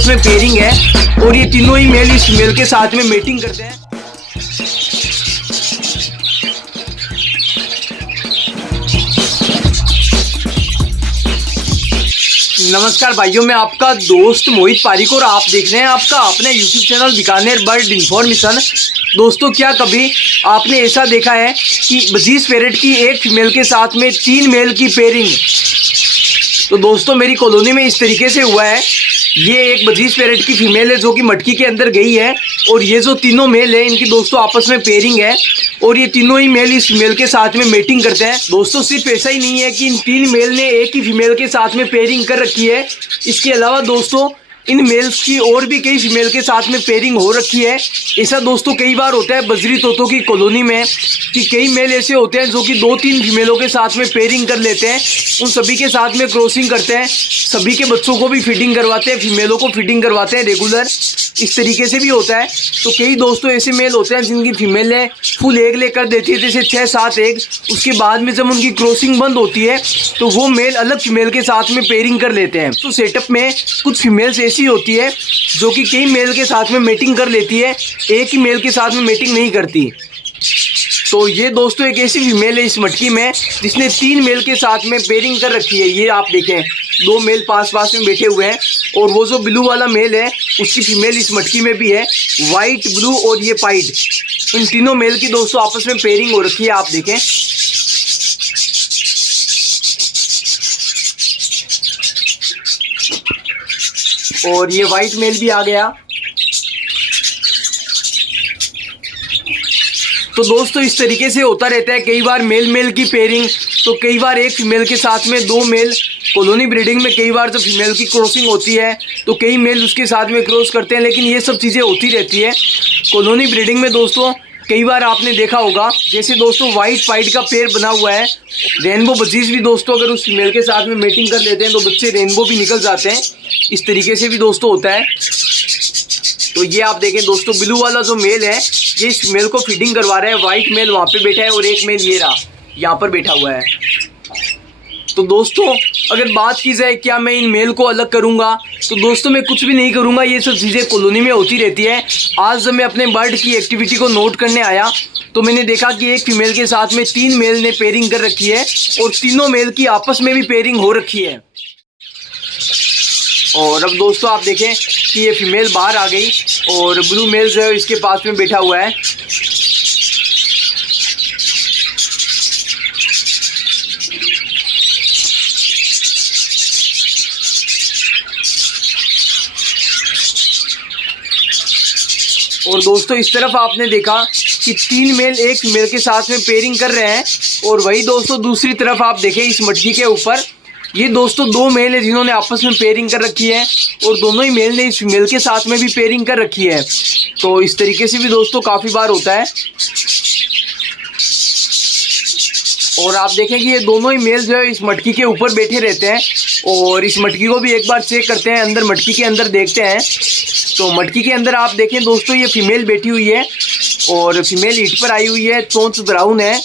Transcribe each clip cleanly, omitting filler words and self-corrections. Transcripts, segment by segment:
आपस में पेयरिंग है और ये तीनों ही मेल इस फीमेल के साथ में मेटिंग करते हैं। नमस्कार भाइयों, मैं आपका दोस्त मोहित पारिक और आप देख रहे हैं आपका अपने YouTube channel Bikaner bird information. दोस्तों, क्या कभी आपने ऐसा देखा है कि 25 पैरेट की एक फीमेल के साथ में 3 मेल की पेयरिंग? तो दोस्तों, मेरी कॉलोनी में इस तरीके से हुआ है। ये एक 25 पैरेट की फीमेल है जो कि मटकी के अंदर गई है और ये जो तीनों मेल है इनकी दोस्तों आपस में पेयरिंग है और ये तीनों ही मेल इस फीमेल के साथ में मेटिंग करते हैं। दोस्तों, सिर्फ ऐसा ही नहीं है कि इन 3 मेल ने एक ही फीमेल के साथ में पेयरिंग कर रखी है, इसके अलावा दोस्तों इन मेल्स की और भी कई फीमेल के साथ में पेयरिंग हो रखी है। ऐसा दोस्तों कई बार होता है बजरी तोतों की कॉलोनी में कि कई मेल ऐसे होते हैं जो कि 2-3 फीमेलों के साथ में पेयरिंग कर लेते हैं, उन सभी के साथ में क्रॉसिंग करते हैं, सभी के बच्चों को भी फीडिंग करवाते हैं, फीमेलों को फीडिंग करवाते हैं रेगुलर। इस तरीके से भी होता है। तो कई दोस्तों ऐसे मेल होते हैं जिनकी फीमेलें फुल एग लेकर देती है, जैसे 6-7 एग। उसके बाद में जब उनकी क्रॉसिंग बंद होती है तो वो मेल अलग फीमेल के साथ में पेयरिंग कर लेते हैं। तो सेटअप में कुछ फीमेल्स ऐसी होती है जो कि कई मेल के साथ में मेटिंग कर लेती है, एक ही मेल के साथ में मेटिंग नहीं करती। तो ये दोस्तों एक ऐसी फीमेल है इस मटकी में जिसने 3 मेल के साथ में पेयरिंग कर रखी है। ये आप देखें, 2 मेल पास पास में बैठे हुए हैं और वो जो ब्लू वाला मेल है उसकी फीमेल इस मटकी में भी है। वाइट, ब्लू और ये पाइड, इन तीनों मेल की दोस्तों आपस में पेयरिंग हो रखी है। आप देखें, और ये वाइट मेल भी आ गया। तो दोस्तों इस तरीके से होता रहता है, कई बार मेल मेल की पेयरिंग, तो कई बार एक फीमेल के साथ में 2 मेल। कॉलोनी ब्रीडिंग में कई बार जब फीमेल की क्रॉसिंग होती है तो कई मेल उसके साथ में क्रॉस करते हैं, लेकिन ये सब चीज़ें होती रहती है कॉलोनी ब्रीडिंग में। दोस्तों कई बार आपने देखा होगा, जैसे दोस्तों वाइट पाइड का पेयर बना हुआ है, रेनबो बजीज भी दोस्तों अगर उस फीमेल के साथ में मेटिंग कर लेते हैं तो बच्चे रेनबो भी निकल जाते हैं। इस तरीके से भी दोस्तों होता है। तो ये आप देखें दोस्तों, ब्लू वाला जो मेल है ये इस मेल को फीडिंग करवा रहा है। वाइट मेल वहाँ पे बैठा है और एक मेल ये रहा यहाँ पर बैठा हुआ है। तो दोस्तों अगर बात की जाए क्या मैं इन मेल को अलग करूंगा, तो दोस्तों मैं कुछ भी नहीं करूंगा, ये सब चीज़ें कॉलोनी में होती रहती है। आज जब मैं अपने बर्ड की एक्टिविटी को नोट करने आया तो मैंने देखा कि एक फीमेल के साथ में 3 मेल ने पेयरिंग कर रखी है और तीनों मेल की आपस में भी पेयरिंग हो रखी है। और अब दोस्तों आप देखें कि ये फीमेल बाहर आ गई और ब्लू मेल जो है इसके पास में बैठा हुआ है। और दोस्तों इस तरफ आपने देखा कि 3 मेल एक फीमेल के साथ में पेयरिंग कर रहे हैं और वही दोस्तों दूसरी तरफ आप देखें इस मटकी के ऊपर ये दोस्तों 2 मेल है जिन्होंने आपस में पेयरिंग कर रखी है और दोनों ही मेल ने इस फीमेल के साथ में भी पेयरिंग कर रखी है। तो इस तरीके से भी दोस्तों काफ़ी बार होता है। और आप देखें कि ये दोनों ही मेल जो है इस मटकी के ऊपर बैठे रहते हैं और इस मटकी को भी एक बार चेक करते हैं, अंदर मटकी के अंदर देखते हैं। तो मटकी के अंदर आप देखें दोस्तों ये फीमेल बैठी हुई है और फीमेल ईट पर आई हुई है, चोंच ब्राउन है।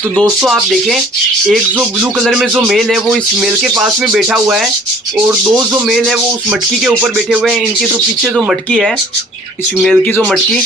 तो दोस्तों आप देखें, एक जो ब्लू कलर में जो मेल है वो इस मेल के पास में बैठा हुआ है और 2 जो मेल है वो उस मटकी के ऊपर बैठे हुए हैं। इनके तो पीछे जो मटकी है, इस मेल की जो मटकी,